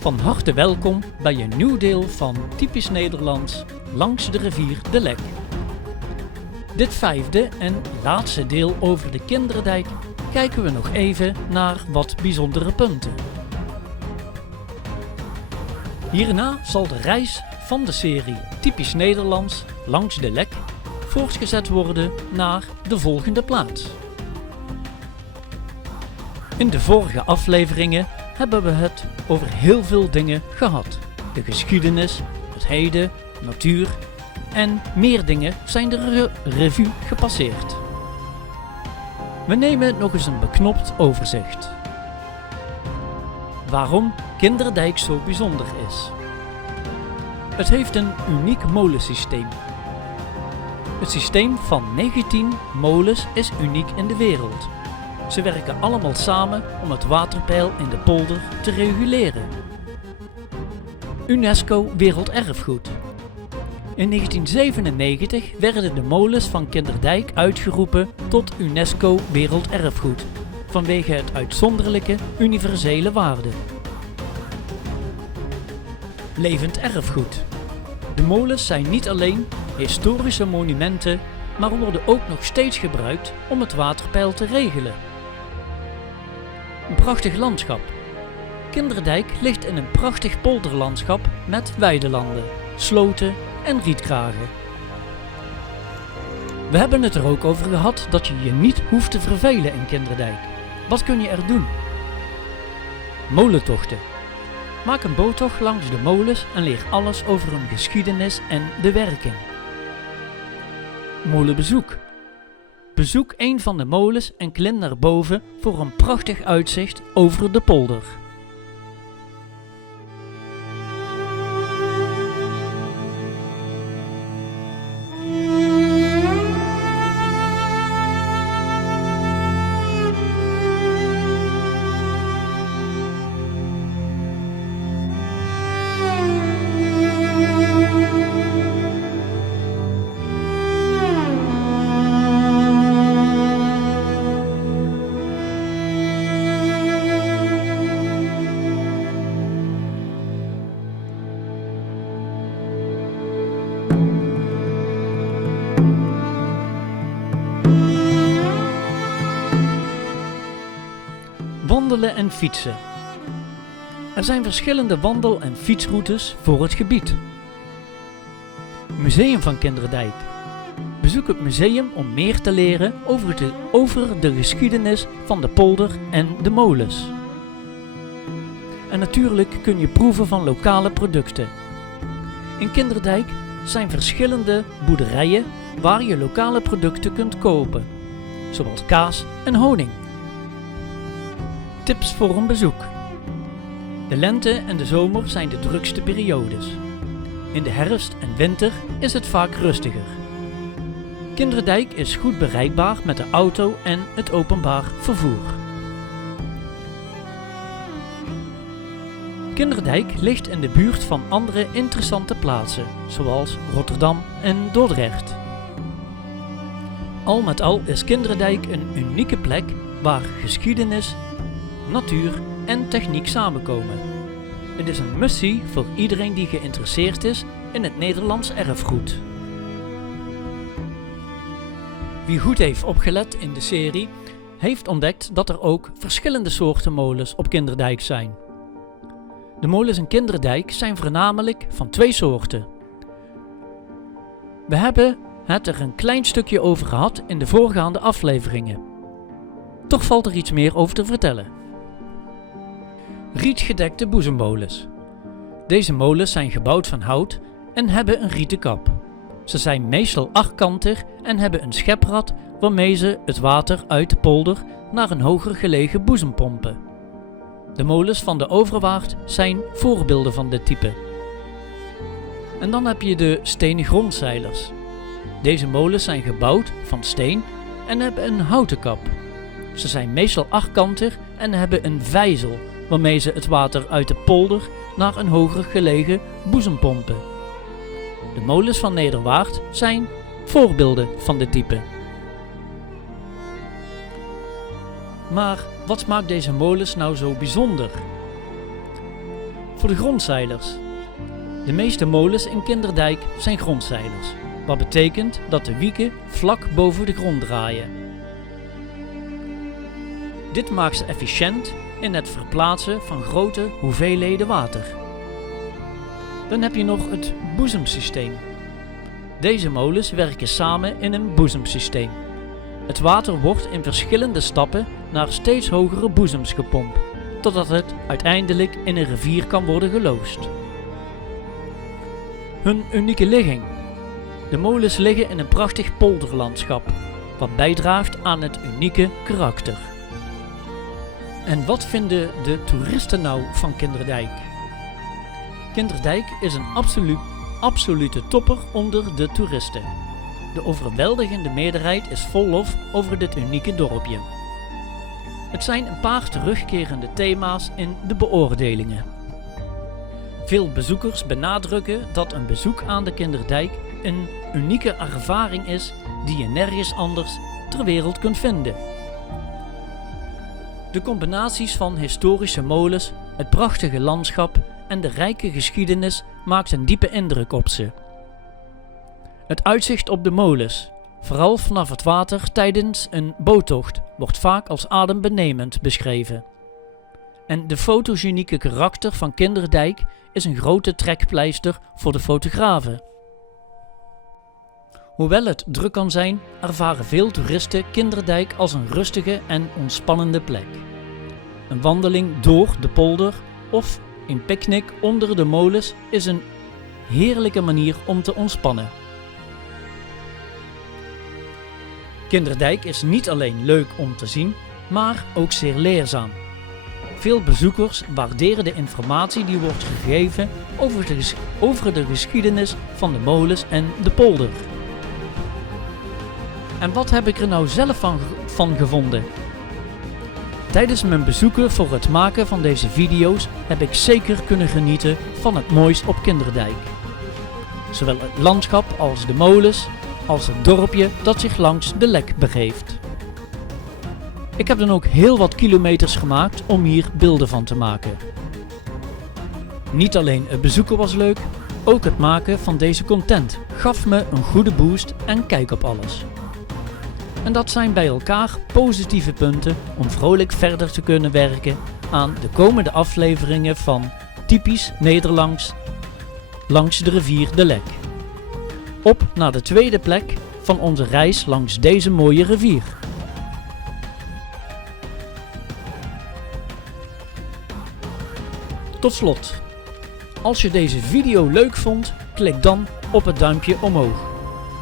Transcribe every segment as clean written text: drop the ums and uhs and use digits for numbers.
Van harte welkom bij een nieuw deel van Typisch Nederlands langs de rivier de Lek. Dit vijfde en laatste deel over de Kinderdijk kijken we nog even naar wat bijzondere punten. Hierna zal de reis van de serie Typisch Nederlands langs de Lek voortgezet worden naar de volgende plaats. In de vorige afleveringen hebben we het over heel veel dingen gehad. De geschiedenis, het heden, natuur en meer dingen zijn de revue gepasseerd. We nemen nog eens een beknopt overzicht. Waarom Kinderdijk zo bijzonder is. Het heeft een uniek molensysteem. Het systeem van 19 molens is uniek in de wereld. Ze werken allemaal samen om het waterpeil in de polder te reguleren. UNESCO Werelderfgoed. In 1997 werden de molens van Kinderdijk uitgeroepen tot UNESCO Werelderfgoed, vanwege het uitzonderlijke universele waarde. Levend erfgoed. De molens zijn niet alleen historische monumenten, maar worden ook nog steeds gebruikt om het waterpeil te regelen. Een prachtig landschap. Kinderdijk ligt in een prachtig polderlandschap met weilanden, sloten en rietkragen. We hebben het er ook over gehad dat je je niet hoeft te vervelen in Kinderdijk. Wat kun je er doen? Molentochten. Maak een boottocht langs de molens en leer alles over hun geschiedenis en de werking. Molenbezoek. Bezoek een van de molens en klim naar boven voor een prachtig uitzicht over de polder. Wandelen en fietsen. Er zijn verschillende wandel- en fietsroutes voor het gebied. Museum van Kinderdijk. Bezoek het museum om meer te leren over de geschiedenis van de polder en de molens. En natuurlijk kun je proeven van lokale producten. In Kinderdijk zijn verschillende boerderijen waar je lokale producten kunt kopen, zoals kaas en honing. Tips voor een bezoek. De lente en de zomer zijn de drukste periodes. In de herfst en winter is het vaak rustiger. Kinderdijk is goed bereikbaar met de auto en het openbaar vervoer. Kinderdijk ligt in de buurt van andere interessante plaatsen, zoals Rotterdam en Dordrecht. Al met al is Kinderdijk een unieke plek waar geschiedenis, natuur en techniek samenkomen. Het is een must-see voor iedereen die geïnteresseerd is in het Nederlands erfgoed. Wie goed heeft opgelet in de serie, heeft ontdekt dat er ook verschillende soorten molens op Kinderdijk zijn. De molens in Kinderdijk zijn voornamelijk van twee soorten. We hebben het er een klein stukje over gehad in de voorgaande afleveringen. Toch valt er iets meer over te vertellen. Rietgedekte boezemmolens. Deze molens zijn gebouwd van hout en hebben een rieten kap. Ze zijn meestal achtkantig en hebben een scheprad waarmee ze het water uit de polder naar een hoger gelegen boezem pompen. De molens van de Overwaard zijn voorbeelden van dit type. En dan heb je de stenen grondzeilers. Deze molens zijn gebouwd van steen en hebben een houten kap. Ze zijn meestal achtkantig en hebben een vijzel waarmee ze het water uit de polder naar een hoger gelegen boezem pompen. De molens van Nederwaard zijn voorbeelden van dit type. Maar wat maakt deze molens nou zo bijzonder? voor de grondzeilers. De meeste molens in Kinderdijk zijn grondzeilers, wat betekent dat de wieken vlak boven de grond draaien. Dit maakt ze efficiënt in het verplaatsen van grote hoeveelheden water. Dan heb je nog het boezemsysteem. Deze molens werken samen in een boezemsysteem. Het water wordt in verschillende stappen naar steeds hogere boezems gepompt, totdat het uiteindelijk in een rivier kan worden geloosd. Hun unieke ligging. De molens liggen in een prachtig polderlandschap, wat bijdraagt aan het unieke karakter. En wat vinden de toeristen nou van Kinderdijk? Kinderdijk is een absolute topper onder de toeristen. De overweldigende meerderheid is vol lof over dit unieke dorpje. Het zijn een paar terugkerende thema's in de beoordelingen. Veel bezoekers benadrukken dat een bezoek aan de Kinderdijk een unieke ervaring is die je nergens anders ter wereld kunt vinden. De combinaties van historische molens, het prachtige landschap en de rijke geschiedenis maakt een diepe indruk op ze. Het uitzicht op de molens, vooral vanaf het water tijdens een boottocht, wordt vaak als adembenemend beschreven. En de fotogenieke karakter van Kinderdijk is een grote trekpleister voor de fotografen. Hoewel het druk kan zijn, ervaren veel toeristen Kinderdijk als een rustige en ontspannende plek. Een wandeling door de polder of een picknick onder de molens is een heerlijke manier om te ontspannen. Kinderdijk is niet alleen leuk om te zien, maar ook zeer leerzaam. Veel bezoekers waarderen de informatie die wordt gegeven over de geschiedenis van de molens en de polder. En wat heb ik er nou zelf van gevonden? Tijdens mijn bezoeken voor het maken van deze video's heb ik zeker kunnen genieten van het moois op Kinderdijk. Zowel het landschap als de molens, als het dorpje dat zich langs de Lek begeeft. Ik heb dan ook heel wat kilometers gemaakt om hier beelden van te maken. Niet alleen het bezoeken was leuk, ook het maken van deze content gaf me een goede boost en kijk op alles. En dat zijn bij elkaar positieve punten om vrolijk verder te kunnen werken aan de komende afleveringen van Typisch Nederlands langs de rivier de Lek. Op naar de tweede plek van onze reis langs deze mooie rivier. Tot slot, als je deze video leuk vond, klik dan op het duimpje omhoog.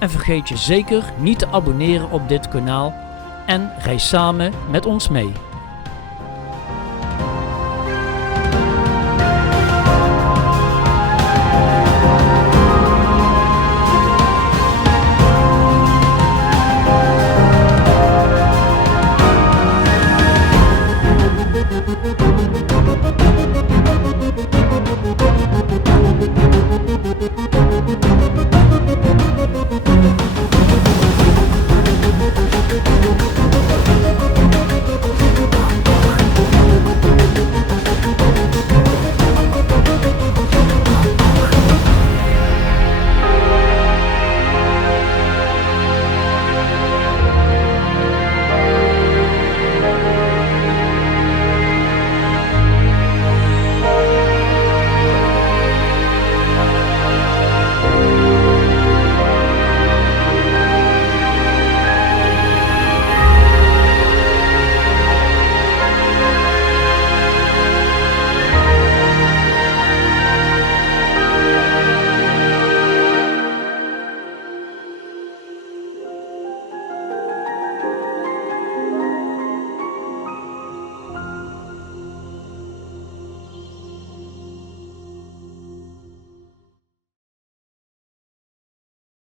En vergeet je zeker niet te abonneren op dit kanaal en reis samen met ons mee.